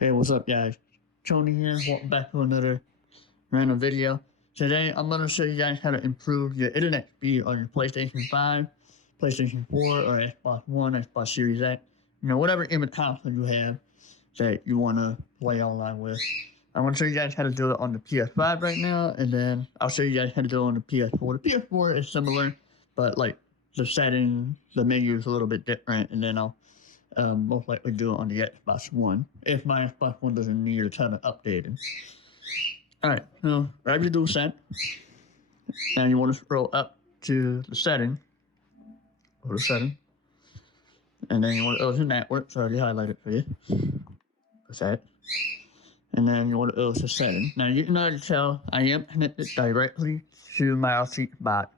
Hey, what's up, guys? Tony here. Welcome back to another random video. Today, I'm going to show you guys how to improve your internet speed on your PlayStation 5, PlayStation 4, or Xbox One, Xbox Series X. You know, whatever image console you have that you want to play online with. I'm going to show you guys how to do it on the PS5 right now, and then I'll show you guys how to do it on the PS4. The PS4 is similar, but like the settings, the menu is a little bit different, and then I'll most likely do it on the Xbox One if my Xbox One doesn't need a ton of updating. Alright, so grab your DualSense, and you want to scroll up to the setting, go to setting, and then you want to go to network, so I already highlighted for you. That's that. And then you want to go to setting. Now you can already tell I am connected directly to my LC bot.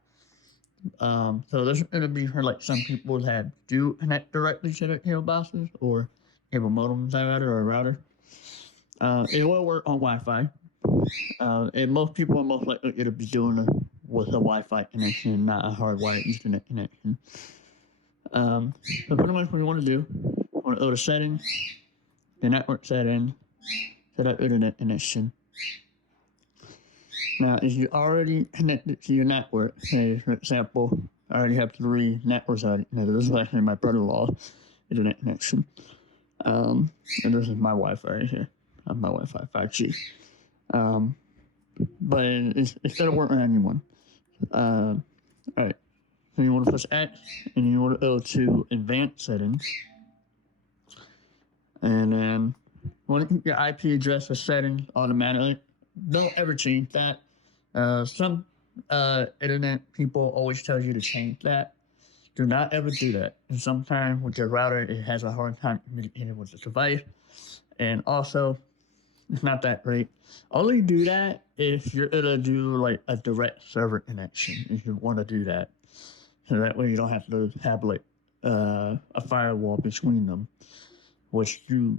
So this is going to be for like some people that do connect directly to their cable boxes or cable modems, or a router. It will work on Wi-Fi. And most people are most likely going to be doing it with a Wi-Fi connection, not a hardwired Ethernet connection. So pretty much what you want to do, you want to go to settings, the network settings, set up internet connection. Now, if you already connected to your network, say for example, I already have 3 networks already connected. This is actually my brother-in-law's internet connection. And this is my Wi-Fi right here. My Wi-Fi 5G. But it's going to work on anyone. Alright. So you want to press X, and you want to go to Advanced Settings. And then you want to keep your IP address for settings automatically. Don't ever change that. Some internet people always tell you to change that. Do not ever do that. And sometimes with your router, it has a hard time communicating with the device. And also, it's not that great. Only do that if you're gonna do like a direct server connection. If you want to do that, so that way you don't have to have like a firewall between them, which you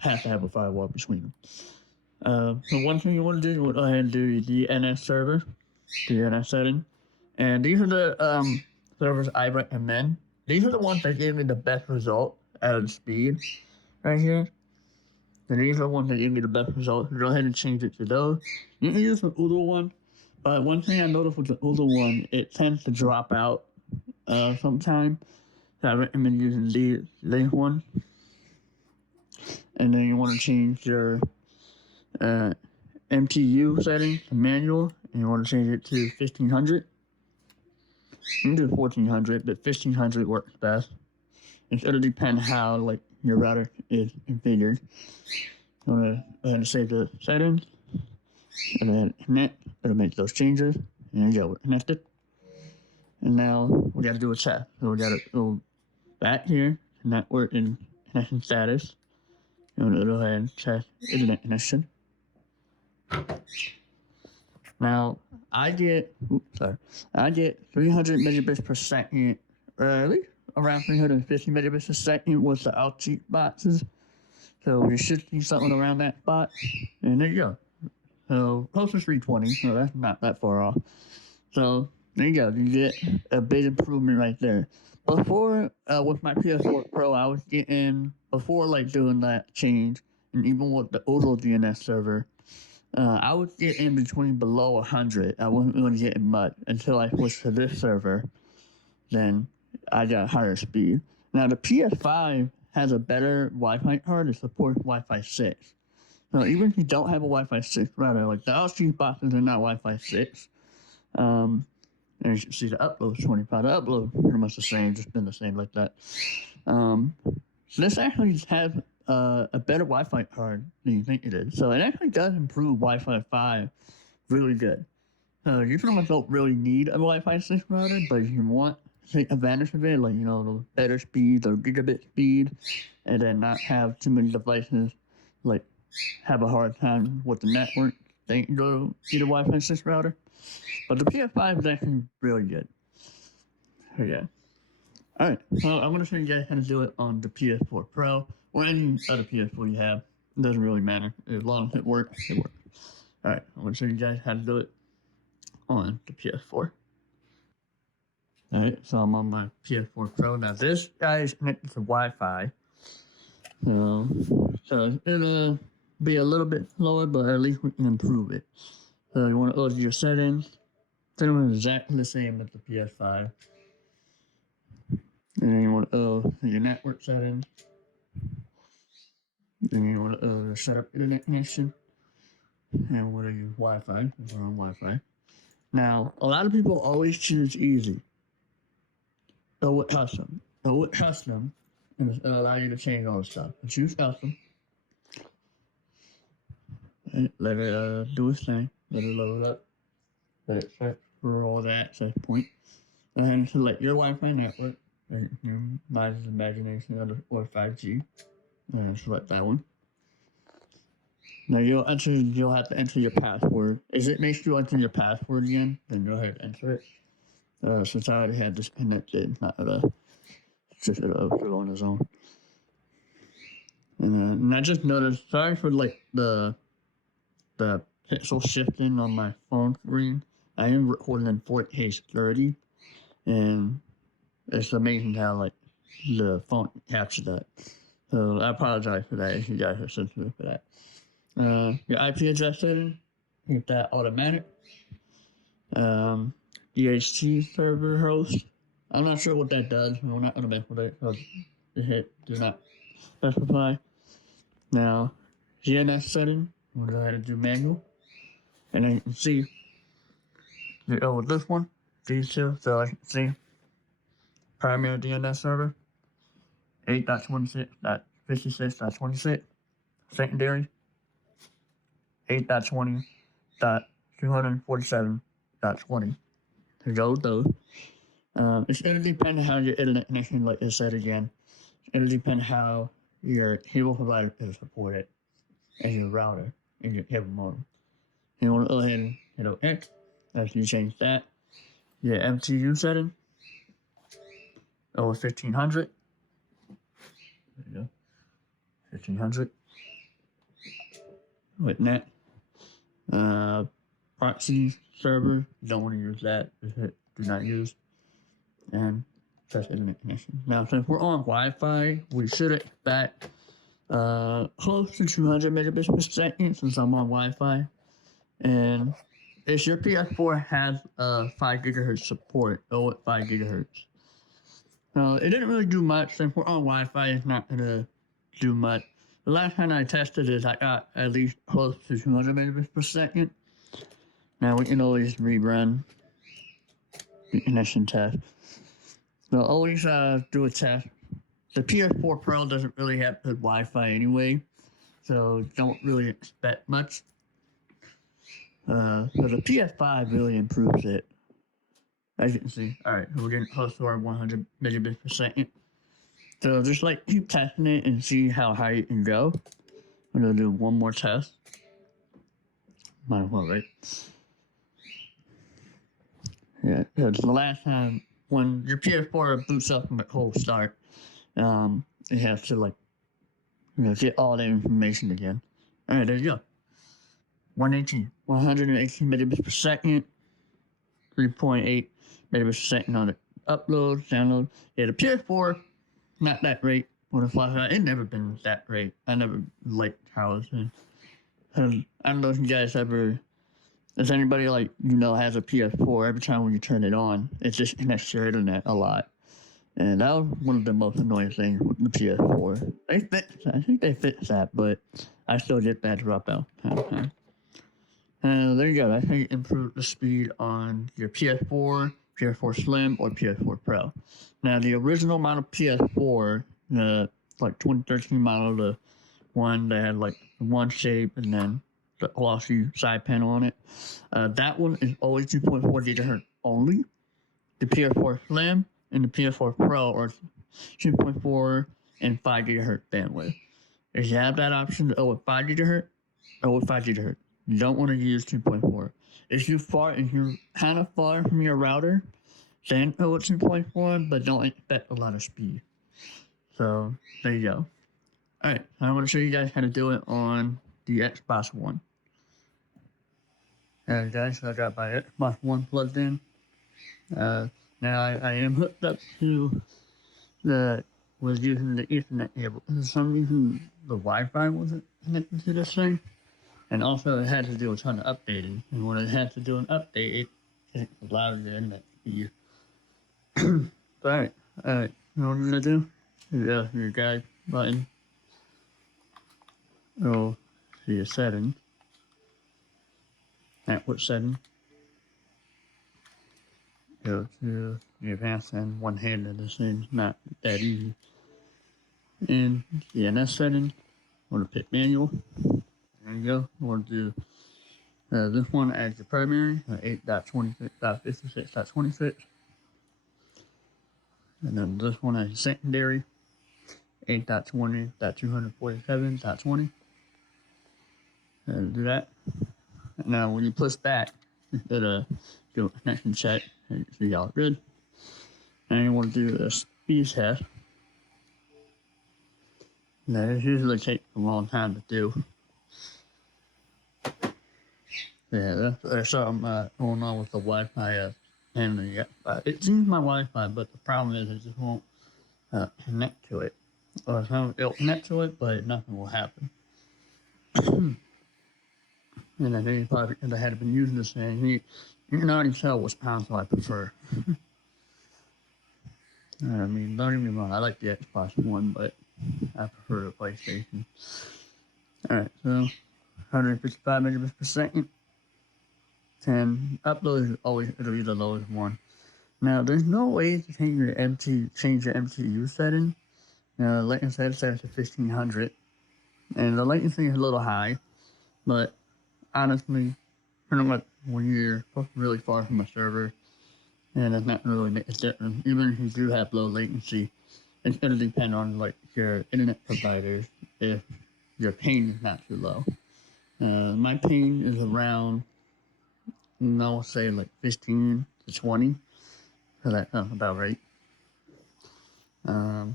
have to have a firewall between them. So one thing you want to do, you want to go ahead and do the DNS server, DNS setting, and these are the servers I recommend. These are the ones that gave me the best result out of speed, right here. And these are the ones that give me the best result. Go ahead and change it to those. You can use the Udo one, but one thing I noticed with the Udo one, it tends to drop out sometimes. So I recommend using these one. And then you want to change your MTU setting to manual, and you want to change it to 1500. You can do 1400, but 1500 works best. It's going to depend how like your router is configured. You want to go ahead and save the settings, and then connect. It'll make those changes, and there you go, we're connected. And now we got to do a test. So we got to go back here, network and connection status. You want to go ahead and test internet connection. Now, I get 300 megabits per second, around 350 megabits a second with the LT boxes. So you should see something around that spot. And there you go. So close to 320, so that's not that far off. So there you go. You get a big improvement right there. Before, with my Ps4 Pro, I was getting, before like doing that change, and even with the Udo DNS server, I would get in between below 100. I wasn't really getting much until I switched to this server. Then I got higher speed. Now the PS5 has a better Wi-Fi card. It supports Wi-Fi 6. So even if you don't have a Wi-Fi 6 router, like the LC boxes are not Wi-Fi 6. And you can see the upload is 25. The upload pretty much the same, just been the same like that. So this actually has a better Wi-Fi card than you think it is. So it actually does improve Wi-Fi 5 really good. So you pretty much don't really need a Wi-Fi 6 router, but if you want to take advantage of it, like, you know, the better speed or gigabit speed, and then not have too many devices, like, have a hard time with the network, then you can go get a Wi-Fi 6 router. But the PS5 is actually really good. So yeah. Alright, so I'm going to show you guys how to do it on the Ps4 Pro, or any other PS4 you have. It doesn't really matter. As long as it works, it works. Alright, I'm going to show you guys how to do it on the Ps4. Alright, so I'm on my Ps4 Pro. Now this guy is connected to Wi-Fi. So it'll be a little bit slower, but at least we can improve it. So you want to go to your settings. Settings is exactly the same as the PS5. And then you want to go to your network settings. Then you want to set up internet connection. And what are you? Wi-Fi. We're on Wi-Fi. Now, a lot of people always choose easy. Go with custom. Go with custom, and it'll allow you to change all the stuff. And choose custom. And let it do its thing. Let it load up. Let it search for all the access points. And select your Wi-Fi network. Your mind's imagination or 5G. And select that one. Now you'll have to enter your password. If it makes you enter your password again, then go ahead and enter it. Since I already had this connected, not just do on its own. And I just noticed, sorry for like the pixel shifting on my phone screen. I am recording in 4K 30, and it's amazing how like the phone captures that. So I apologize for that if you guys are sensitive for that. Your IP address setting, get that automatic. DHT server host. I'm not sure what that does. We're not going to mess with it because it do not specify. Now, DNS setting, we'll go ahead and do manual. And then you can see, you go with this one, these two. So I can see primary DNS server, 8.26.56.26. Secondary, 8.20.247.20. To go with those. It's going to depend on how your internet connection, like I said again, it'll depend how your cable provider can support it and your router and your cable modem. You want to go ahead and hit OK after you change that. Your MTU setting over 1500. There you go. 1500. With net. Proxy server, you don't want to use that. Just hit do not use. And test internet connection. Now, since we're on Wi-Fi, we should expect close to 200 megabits per second since I'm on Wi-Fi. And if your PS4 has 5 gigahertz support, go at 5 gigahertz. Now, it didn't really do much. Since we're on Wi-Fi, it's not going to do much. The last time I tested it, I got at least close to 200 megabits per second. Now, we can always rerun the connection test. So always do a test. The Ps4 Pro doesn't really have good Wi-Fi anyway, so don't really expect much. So the PS5 really improves it. As you can see, alright, we're getting close to our 100 megabits per second. So just like keep testing it and see how high you can go. I'm gonna do one more test. Might as well, right? Yeah, because the last time when your PS4 boots up from the cold start, it has to like, get all that information again. All right, there you go. 118 megabits per second, 3.8 megabits per second on the upload, download. Yeah, the PS4, not that great. When it's like, it never been that great. I never liked how it's been. I don't know if you guys ever. If anybody has a PS4, every time when you turn it on, it just connects to your internet a lot. And that was one of the most annoying things with the PS4. I think they fixed that, but I still get that dropout time to time. There you go. I think it improved the speed on your PS4, PS4 Slim, or PS4 Pro. Now, the original model PS4, 2013 model, the one that had one shape and then the glossy side panel on it. That one is always 2.4 gigahertz only. The PS4 Slim and the PS4 Pro are 2.4 and 5 gigahertz bandwidth. If you have that option to go with 5 gigahertz, go with 5 gigahertz. You don't want to use 2.4. If you're kind of far from your router, then go with 2.4, but don't expect a lot of speed. So there you go. Alright, I'm going to show you guys how to do it on the Xbox One. Alright guys, so I got my Xbox One plugged in. Now I am hooked up to the was using the Ethernet cable. For some reason, the Wi-Fi wasn't connected to this thing, and also it had to do a ton of updating. And when it had to do an update, it allowed the internet speed. Alright, alright. You know what I'm gonna do? Your guide button. Go to your settings. Network settings. Go to the advanced and one-handed. This thing's not that easy. In DNS settings, go to pick manual. There you go. We'll do this one as your primary, 8.26.56.26. And then this one as your secondary, 8.20.247.20. And do that. Now, when you push back, it'll do a connection check and see all good. And you want to do a speed test. Now, it usually takes a long time to do. Yeah, there's something going on with the Wi-Fi handling it. It seems my Wi-Fi, but the problem is it just won't connect to it. Or it'll connect to it, but nothing will happen. And I think probably because I had been using this thing, you can already tell which console I prefer. I mean, don't get me wrong, I like the Xbox One, but I prefer the PlayStation. Alright, so 155 megabits per second. And upload is always, it'll be the lowest one. Now, there's no way to change your MTU setting. Now, the latency set to 1500. And the latency is a little high, but honestly, pretty much when you're really far from a server, and it's not really make a difference. Even if you do have low latency, it's going to depend on like your internet providers if your ping is not too low. My ping is around, I'll say like 15 to 20, so that sounds about right. So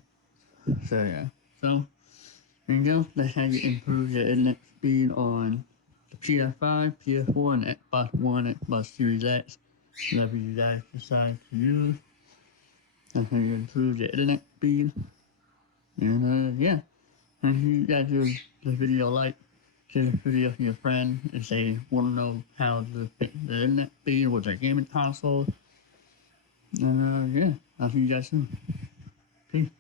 yeah, so there you go. That's how you improve your internet speed on the PS5, PS4, and Xbox One, Xbox Series X, whatever you guys decide to use. That's how you improve your internet speed. And yeah, and if you guys do this video like, share this video to your friend if they want to know how to fix the internet speed with their gaming console. And yeah, I'll see you guys soon. Peace.